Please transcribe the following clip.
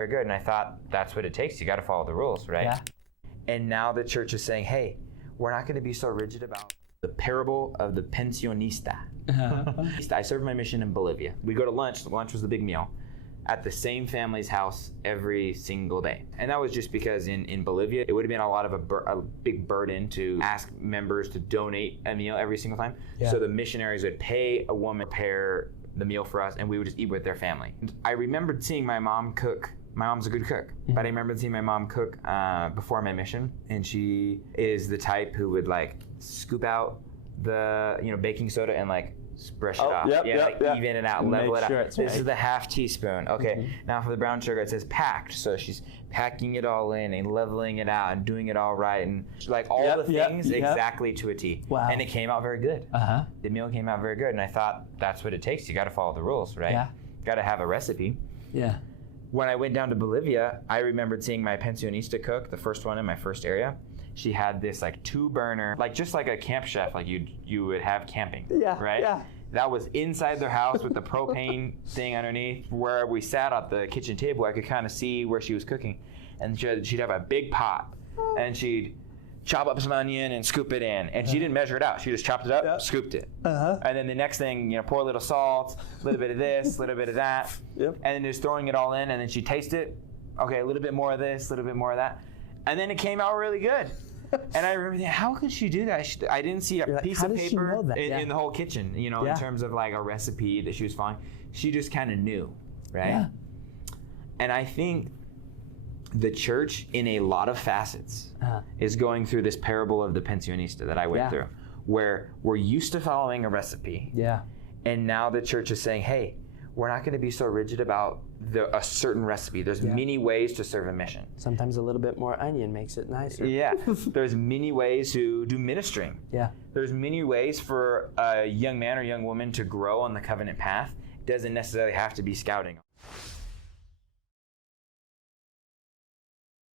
very good. And I thought, that's what it takes. You got to follow the rules, right? Yeah. And now the church is saying, hey, we're not going to be so rigid about the parable of the pensionista. I served my mission in Bolivia. We go to lunch. Lunch was the big meal at the same family's house every single day. And that was just because in Bolivia, it would have been a lot of a big burden to ask members to donate a meal every single time. Yeah. So the missionaries would pay a woman to prepare the meal for us, and we would just eat with their family. I remembered seeing my mom cook. My mom's a good cook, but I remember seeing my mom cook before my mission, and she is the type who would like scoop out the baking soda and like brush it off, even it out, level it out. This is the half teaspoon. Okay, now for the brown sugar, it says packed, so she's packing it all in and leveling it out and doing it all right, and like all the things exactly to a T. Wow. And it came out very good. The meal came out very good, and I thought, that's what it takes. You got to follow the rules, right? Yeah. Got to have a recipe. Yeah. When I went down to Bolivia, I remembered seeing my pensionista cook, the first one in my first area. She had this like 2-burner, like just like a camp chef, like you would have camping, right? Yeah. That was inside their house with the propane thing underneath. Where we sat at the kitchen table, I could kind of see where she was cooking. And she'd have a big pot, and she'd chop up some onion and scoop it in. And she didn't measure it out. She just chopped it up, scooped it. And then the next thing, pour a little salt, a little bit of this, a little bit of that. And then just throwing it all in, and then she'd taste it. Okay, a little bit more of this, a little bit more of that. And then it came out really good. And I remember thinking, how could she do that? I didn't see a piece of paper in the whole kitchen, in terms of like a recipe that she was following. She just kind of knew, right? Yeah. And I think the church, in a lot of facets, is going through this parable of the pensionista that I went through, where we're used to following a recipe. Yeah. And now the church is saying, hey, we're not going to be so rigid about a certain recipe. There's many ways to serve a mission. Sometimes a little bit more onion makes it nicer. Yeah. There's many ways to do ministering. Yeah. There's many ways for a young man or young woman to grow on the covenant path. It doesn't necessarily have to be scouting.